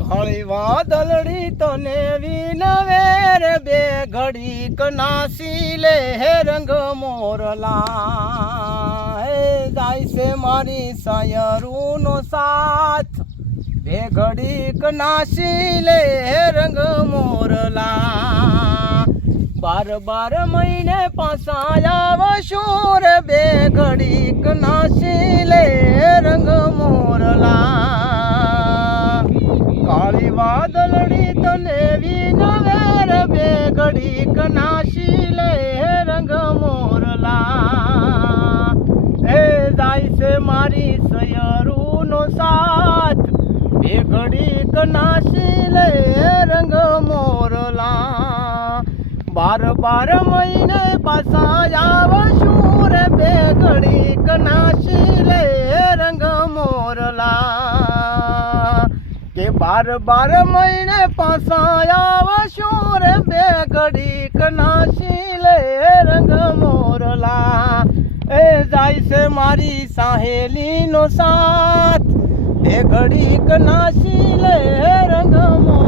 કાળી વાદળડી તને વિનવેર બે ઘડીક નાસી લે હે રંગ મોરલા. જાય છે મારી સાયરૂનો સાથ. બે ઘડીક નાસી લે હે રંગ મોરલા. બાર બાર મહિને પાસા આવશું રે બે ઘડીક નાસી કાળી વાદળડી તને વિનવે રે બે ઘડી કનાશી લે રંગ મોરલા. એ જાય છે મારી સયરુનો સાથ બે ઘડી કનાશી લે રંગ મોરલા. બાર બાર મહિને પાછા કે બાર બાર મહિને પાછા આવશું રે બે ઘડીક નાસી લે રંગ મોરલા. એ જાય છે મારી સાહેલીનો સાથ. બે ઘડીક નાસી લે રંગ મોરલા.